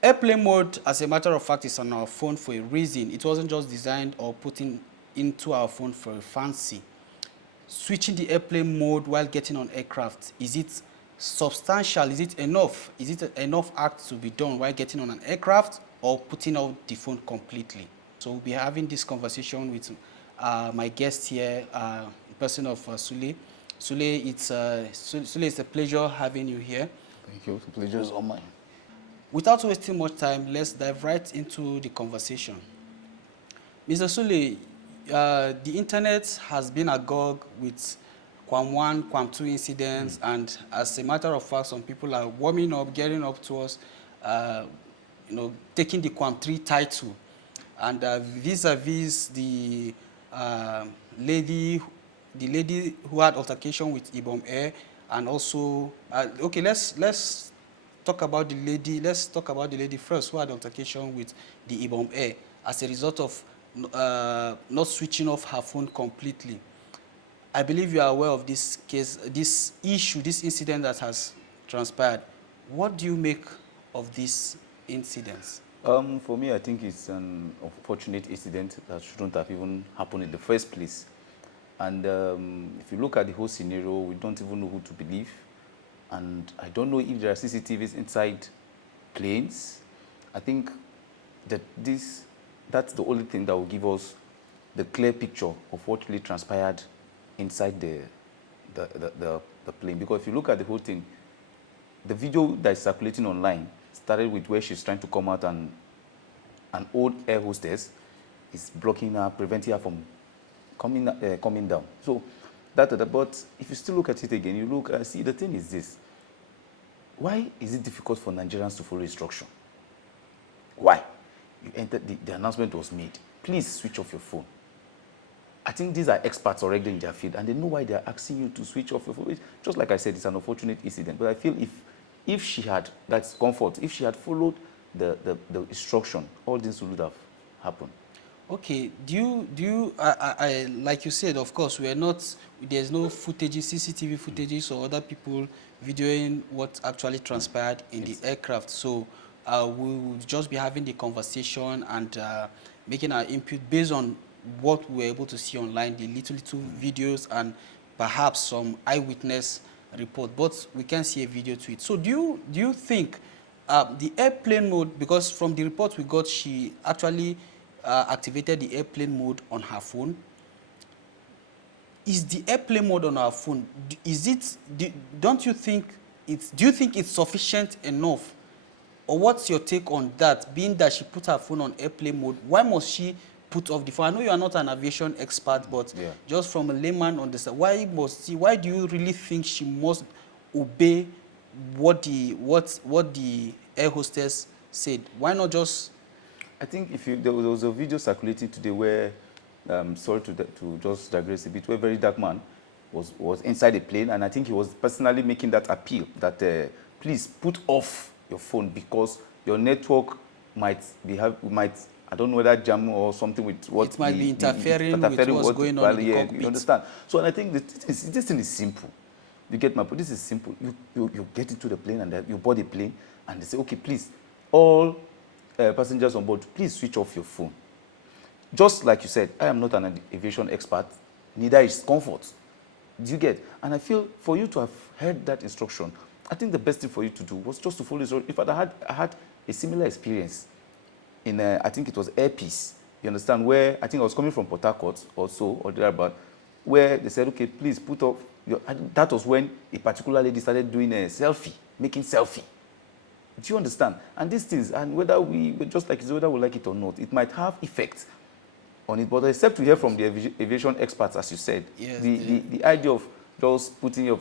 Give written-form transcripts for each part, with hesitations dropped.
Airplane mode, as a matter of fact, is on our phone for a reason. It wasn't just designed or put into our phone for a fancy. Switching the airplane mode while getting on aircraft, is it substantial? Is it enough? Is it enough act to be done while getting on an aircraft, or putting out the phone completely? So we'll be having this conversation with my guest here, the person of Sule. Sule, it's a pleasure having you here. Thank you. The pleasure is all mine. Without wasting much time, let's dive right into the conversation. Mr. Sule, the internet has been agog with Quam 1, Quam 2 incidents, and as a matter of fact, some people are warming up, getting up to us, taking the Quam 3 title. And vis-a-vis uh, lady, the lady who had altercation with Ibom Air, and also, okay, let's talk about the lady. Let's talk about the lady first who had altercation with the Ibom Air as a result of not switching off her phone completely. I believe you are aware of this case, this issue, this incident that has transpired. What do you make of these incidents? For me, I think it's an unfortunate incident that shouldn't have even happened in the first place. And if you look at the whole scenario, we don't even know who to believe. And I don't know if there are CCTVs inside planes. I think that that's the only thing that will give us the clear picture of what really transpired inside the plane. Because if you look at the whole thing, the video that is circulating online started with where she's trying to come out, and an old air hostess is blocking her, preventing her from coming down. So but if you still look at it again, you look, see, the thing is this. Why is it difficult for Nigerians to follow instruction? Why? You entered, the announcement was made. Please switch off your phone. I think these are experts already in their field, and they know why they're asking you to switch off your phone. Just like I said, it's an unfortunate incident. But I feel if she had, that's Comfort, if she had followed the instruction, all this would have happened. Okay, like you said, of course, we are not, there's no footage, CCTV footages or other people videoing what actually transpired in the aircraft. So we will just be having the conversation and making our input based on what we were able to see online, the little videos and perhaps some eyewitness report, but we can see a video to it. So do you think the airplane mode, because from the report we got, she actually activated the airplane mode on her phone. Is the airplane mode on her phone, don't you think do you think it's sufficient enough? Or what's your take on that, being that she put her phone on airplane mode? Why must she put off the phone? I know you are not an aviation expert, but yeah, just from a layman understand, why do you really think she must obey what the air hostess said? Why not just... I think there was a video circulating today where, sorry to just digress a bit, where a very dark man was inside a plane, and I think he was personally making that appeal that please put off your phone because your network might I don't know whether jam or something with what it might be interfering with what's going on in the cockpit. You understand? So, and I think this thing is simple. You get my point? This is simple. You get into the plane and you board the plane, and they say, okay, please, all passengers on board, please switch off your phone. Just like you said, I am not an aviation expert, neither is Comfort. Do you get? And I feel for you to have heard that instruction, I think the best thing for you to do was just to follow it. In fact, I had a similar experience in, I think it was Air Peace, you understand, where I think I was coming from Port Harcourt or so, or thereabout, where they said, okay, please put off your, that was when a particular lady started doing a selfie, making selfie. Do you understand? And these things, and whether just like whether we like it or not, it might have effects on it. But except to hear from the aviation experts, as you said, yes, the idea of just putting your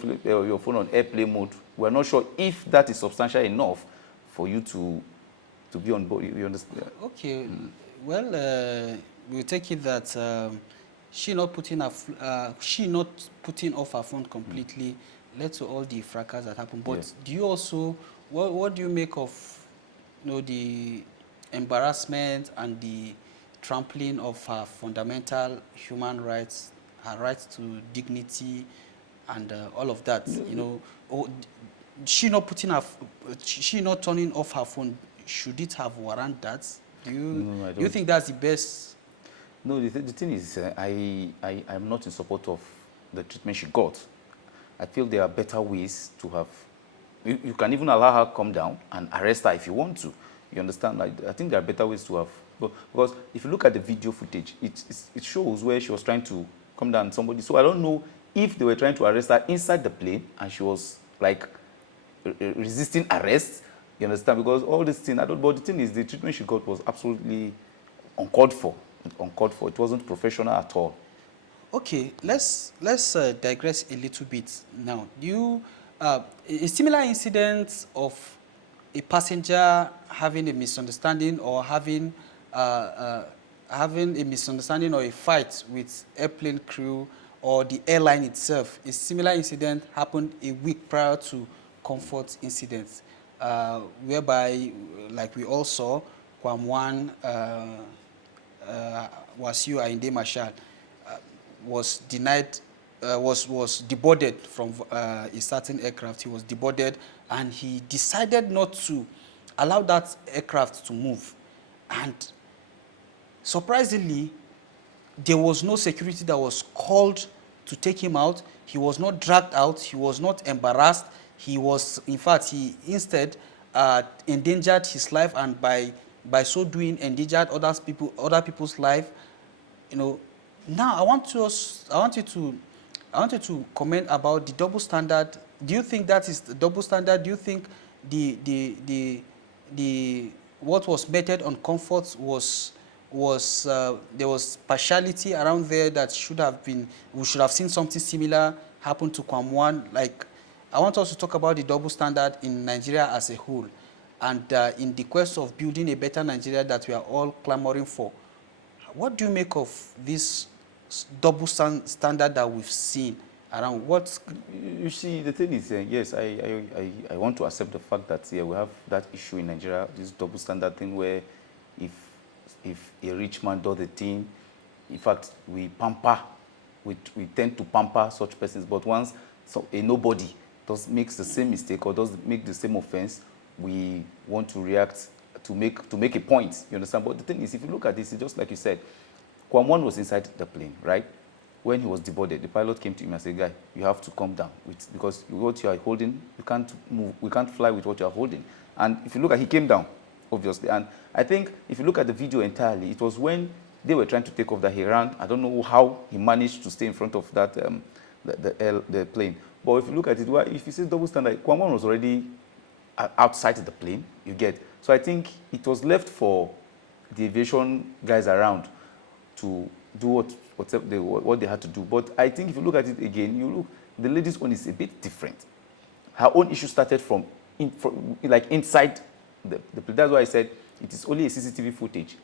phone on airplane mode, we're not sure if that is substantial enough for you to be on board. You understand? Okay. Well, we'll take it that she not putting off her phone completely led to all the fracas that happened. But Yes. do you also, what do you make of, the embarrassment and the trampling of her fundamental human rights, her rights to dignity, and all of that? She not turning off her phone. should it have warranted that? No, I Do you don't. think that's the best? No, the thing is, I'm not in support of the treatment she got. I feel there are better ways to have. You can even allow her come down and arrest her if you want to. You understand? Like, I think there are better ways to have. Because if you look at the video footage, it shows where she was trying to come down somebody. So I don't know if they were trying to arrest her inside the plane and she was like resisting arrest. You understand? Because all this thing, I don't. But the thing is, the treatment she got was absolutely uncalled for. Uncalled for. It wasn't professional at all. Okay, let's digress a little bit now. Do you a similar incident of a passenger having a misunderstanding or having a misunderstanding or a fight with airplane crew or the airline itself? A similar incident happened a week prior to Comfort incident, whereby, like we all saw, Kwam 1 Wasiu Ayinde Marshal was denied, was deboarded from a certain aircraft. He was deboarded, and he decided not to allow that aircraft to move. And surprisingly, there was no security that was called to take him out. He was not dragged out. He was not embarrassed. He was, in fact, he instead endangered his life, and by so doing, endangered other people's life. You know, now I want you to comment about the double standard. Do you think that is the double standard? Do you think the what was meted on Comfort was there was partiality around there that should have been, we should have seen something similar happen to Kwam 1? Like, I want us to talk about the double standard in Nigeria as a whole, and in the quest of building a better Nigeria that we are all clamoring for. What do you make of this double standard that we've seen around? What? You see, the thing is, yes, I want to accept the fact that we have that issue in Nigeria, this double standard thing where if if a rich man does the thing, in fact, we tend to pamper such persons. But once a nobody makes the same mistake or does make the same offense, we want to react to make a point. You understand? But the thing is, if you look at this, it's just like you said, Kwam 1 was inside the plane, right? When he was deboarded, the pilot came to him and said, "Guy, you have to come down because what you are holding, you can't move. We can't fly with what you are holding." And if you look at, he came down, obviously. And I think if you look at the video entirely, it was when they were trying to take off that he ran. I don't know how he managed to stay in front of that the plane. But if you look at it, if you see double standard, Kwam 1 was already outside the plane. You get. So I think it was left for the aviation guys around to do what they had to do. But I think if you look at it again, you look, the lady's own is a bit different. Her own issue started from like inside the place. That's why I said it is only a CCTV footage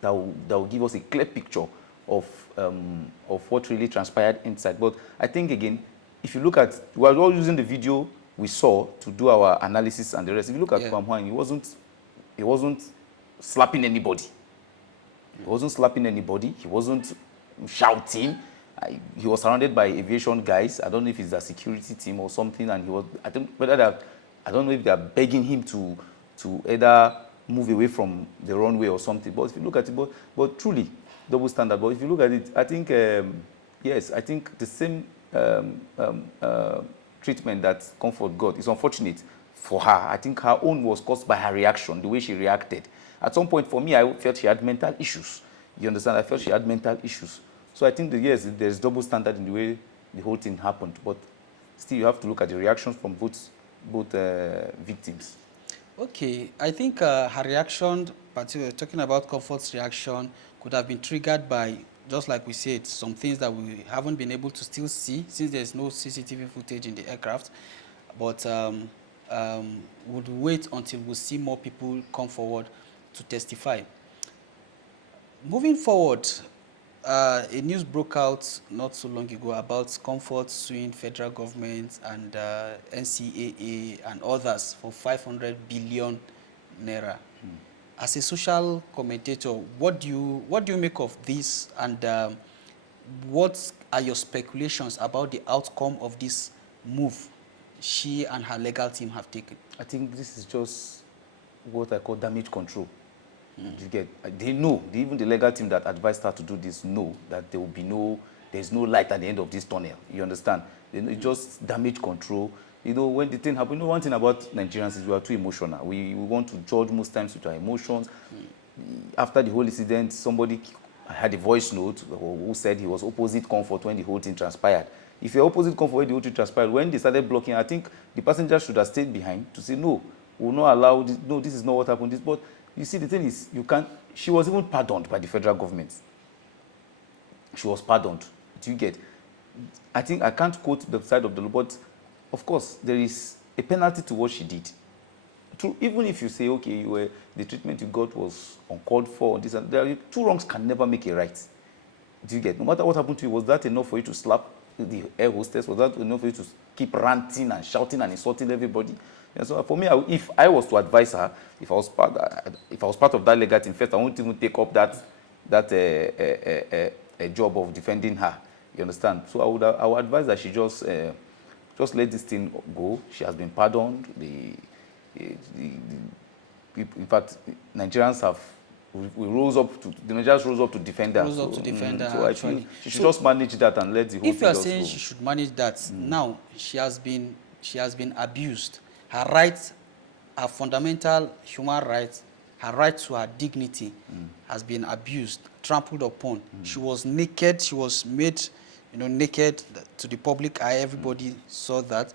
that will give us a clear picture of what really transpired inside. But I think again, if you look at, we are all using the video we saw to do our analysis and the rest. If you look at Kwam 1, he wasn't slapping anybody. He wasn't slapping anybody. He wasn't shouting. He was surrounded by aviation guys. I don't know if it's a security team or something. And he was, I don't know if they are begging him to either move away from the runway or something. But if you look at it, but truly double standard. But if you look at it, I think yes, I think the same treatment that Comfort got is unfortunate for her. I think her own was caused by her reaction, the way she reacted. At some point, for me, I felt she had mental issues. You understand? I felt she had mental issues. So I think that, yes, there's double standard in the way the whole thing happened. But still, you have to look at the reactions from both victims. Okay, I think her reaction, particularly talking about Comfort's reaction, could have been triggered by, just like we said, some things that we haven't been able to still see since there's no CCTV footage in the aircraft. But would wait until we see more people come forward to testify. Moving forward, a news broke out not so long ago about Comfort suing federal government and NCAA and others for 500 billion naira. As a social commentator, what do you make of this, and what are your speculations about the outcome of this move she and her legal team have taken? I think this is just what I call damage control. You get, they know, even the legal team that advised her to do this know that there will be there's no light at the end of this tunnel. You understand? It's just damage control. You know, when the thing happens, one thing about Nigerians is we are too emotional. We want to judge most times with our emotions. After the whole incident, somebody had a voice note who said he was opposite Comfort when the whole thing transpired. If you're opposite Comfort when the whole thing transpired, when they started blocking, I think the passenger should have stayed behind to say, no, we will not allow this. No, this is not what happened. But you see, the thing is, you can't. She was even pardoned by the federal government. She was pardoned. Do you get? I think I can't quote the side of the law, but of course, there is a penalty to what she did. Even if you say, okay, the treatment you got was uncalled for, this and there, two wrongs can never make a right. Do you get? No matter what happened to you, was that enough for you to slap the air hostess? Was that enough for you to keep ranting and shouting and insulting everybody? And so for me, if I was to advise her, if I was part of that legal team, first I won't even take up that job of defending her. You understand? So I would advise that she just let this thing go. She has been pardoned. In fact, Nigerians rose up to defend her. So I feel she should just manage that and let the whole thing go. If you are saying she should manage that, now she has been abused. Her rights, her fundamental human rights, her right to her dignity has been abused, trampled upon. She was naked. She was made, naked to the public eye. Everybody saw that.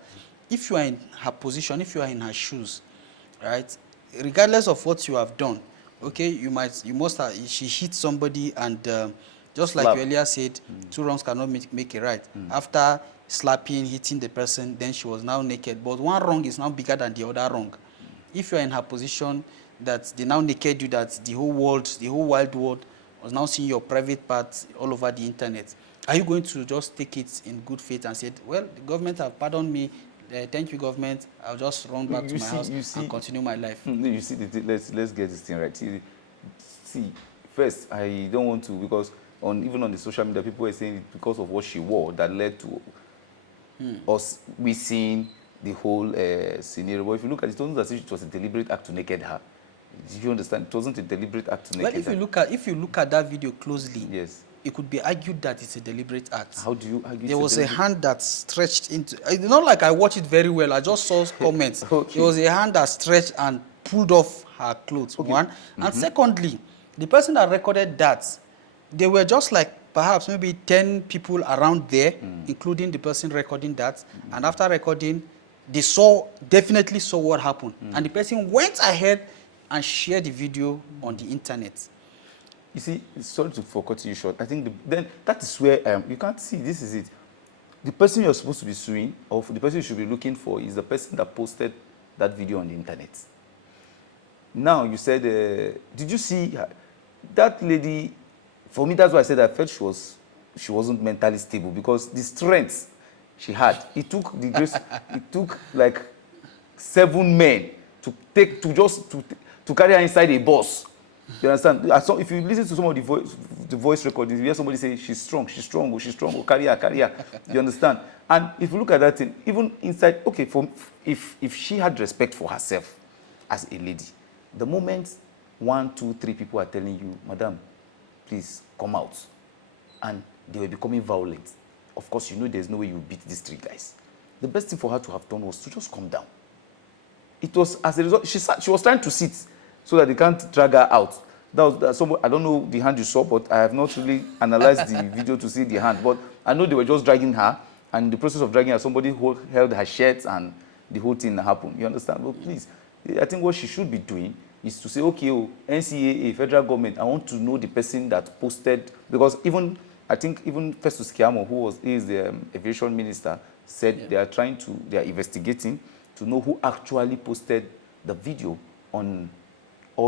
If you are in her position, if you are in her shoes, right, regardless of what you have done, okay, she hit somebody and just like you earlier said, two wrongs cannot make a right. After slapping, hitting the person, then she was now naked. But one wrong is now bigger than the other wrong. If you are in her position that they now naked you, that the whole wide world was now seeing your private parts all over the internet, are you going to just take it in good faith and say, well, the government have pardoned me, thank you, government, I'll just run back to my house and continue my life? You see, let's get this thing right. See, first, I don't want to, because even on the social media, people were saying it because of what she wore that led to us seeing the whole scenario. But if you look at it, it wasn't as if it was a deliberate act to naked her. Do you understand? It wasn't a deliberate act to naked her. Well, if you look at that video closely, yes, it could be argued that it's a deliberate act. How do you argue? There was a hand that stretched into. It's not like I watched it very well. I just saw comments. Okay. There was a hand that stretched and pulled off her clothes. Okay. One. And secondly, the person that recorded that, they were just like perhaps maybe 10 people around there, including the person recording that. And after recording, they definitely saw what happened. And the person went ahead and shared the video on the internet. You see, sorry for cutting you short. I think then that is where you can't see. This is it. The person you're supposed to be suing, or the person you should be looking for, is the person that posted that video on the internet. Now you said, did you see that lady? For me, that's why I said I felt she wasn't mentally stable, because the strength she had, it took like 7 men to carry her inside a bus. You understand? If you listen to some of the voice recordings, you hear somebody say, she's strong, oh, carry her. You understand? And if you look at that thing, even inside, okay, if she had respect for herself as a lady, the moment 1, 2, 3 people are telling you, madam, please come out, and they were becoming violent, of course, there's no way you beat these 3 guys. The best thing for her to have done was to just calm down. It was, as a result, she was trying to sit so that they can't drag her out. I don't know the hand you saw, but I have not really analyzed the video to see the hand. But I know they were just dragging her, and in the process of dragging her, somebody held her shirt, and the whole thing happened. You understand? But please, I think what she should be doing is to say, okay, NCAA, federal government, I want to know the person that posted, because I think even Festus Keyamo, who is the aviation minister, said they are investigating to know who actually posted the video on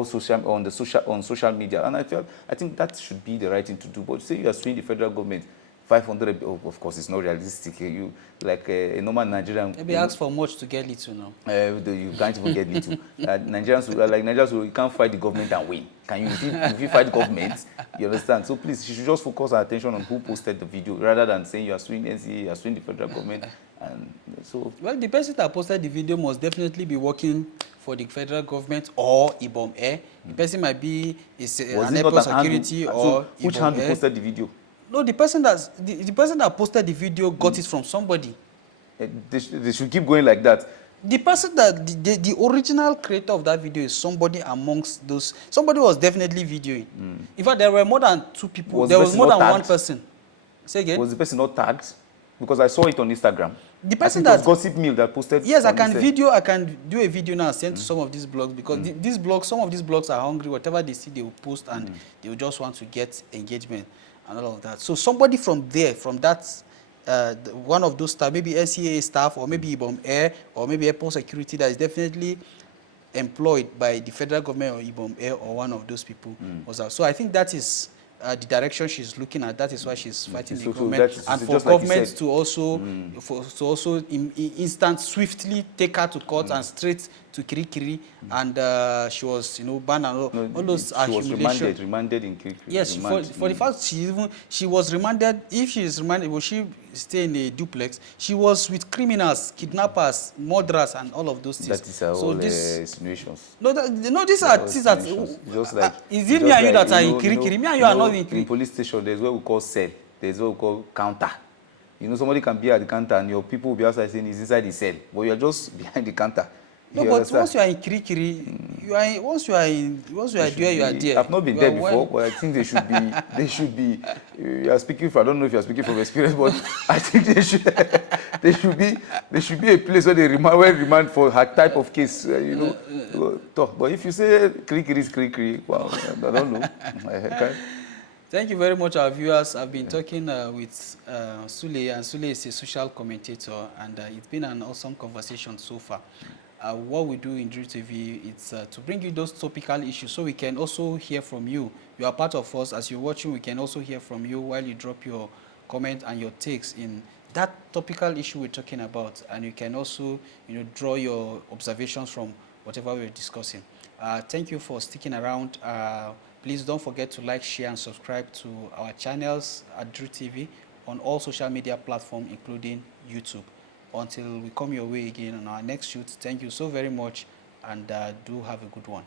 social media. And I think that should be the right thing to do. But say you are suing the federal government, 500, of course, it's not realistic. You, like a normal Nigerian. Maybe ask for much to get little now. You can't even get little. Nigerians, you can't fight the government and win. Can you? If you fight the government, you understand? So please, you should just focus our attention on who posted the video, rather than saying you are suing NCA, you are suing the federal government. And so, Well, the person that posted the video must definitely be working for the federal government or Ibom Air. The person might be was an it not airport an handle? security So or which Ibom handle Air. posted the video? No, the person that posted the video got it from somebody. They should keep going like that. The person that the original creator of that video is somebody amongst those. Somebody was definitely videoing. In fact, there were more than 2 people. Was the There was person more not than one tagged? person. Say again. Was the person not tagged? Because I saw it on Instagram. The I person think it was that, Gossip Mill that posted yes, I on can Instagram. I can do a video now and send to some of these blogs, because these blogs, some of these blogs are hungry. Whatever they see, they will post, and they will just want to get engagement and all of that. So somebody from there, from that, one of those staff, maybe NCAA staff, or maybe Ibom Air, or maybe airport security, that is definitely employed by the federal government or Ibom Air, or one of those people was out. So I think that is the direction she's looking at. That is why she's fighting the So government, that is and for just like you government said. to also instant swiftly take her to court and straight to Kirikiri, and she was banned, and all those She was humiliation. remanded in Kirikiri. Yes, for the fact she was remanded. If she is remanded, will she stay in a duplex? She was with criminals, kidnappers, murderers, and all of those things. That is all So this insinuations. no, these are things that Just like, is it me and you that are in you know, Kirikiri? Me and you are not in in Kirikiri. police station, there's what we call cell. There's what we call counter. Somebody can be at the counter and your people will be outside saying he's inside the cell, but you're just behind the counter. No, but understand? once you are in Kirikiri, once you are there, you are there. I've not been there before, but I think they should be, you are speaking for, I don't know if you are speaking from experience, but I think there should be a place where they remand for her type of case, talk. But if you say Kirikiri is Kirikiri, well, I don't know. Thank you very much, our viewers. I've been talking with Sule, and Sule is a social commentator, and it's been an awesome conversation so far. What we do in Drew TV is to bring you those topical issues, so we can also hear from you. You are part of us. As you're watching, we can also hear from you while you drop your comment and your takes in that topical issue we're talking about, and you can also draw your observations from whatever we're discussing. Thank you for sticking around. Please don't forget to like, share, and subscribe to our channels at Drew TV on all social media platforms, including YouTube. Until we come your way again on our next shoot, thank you so very much, and do have a good one.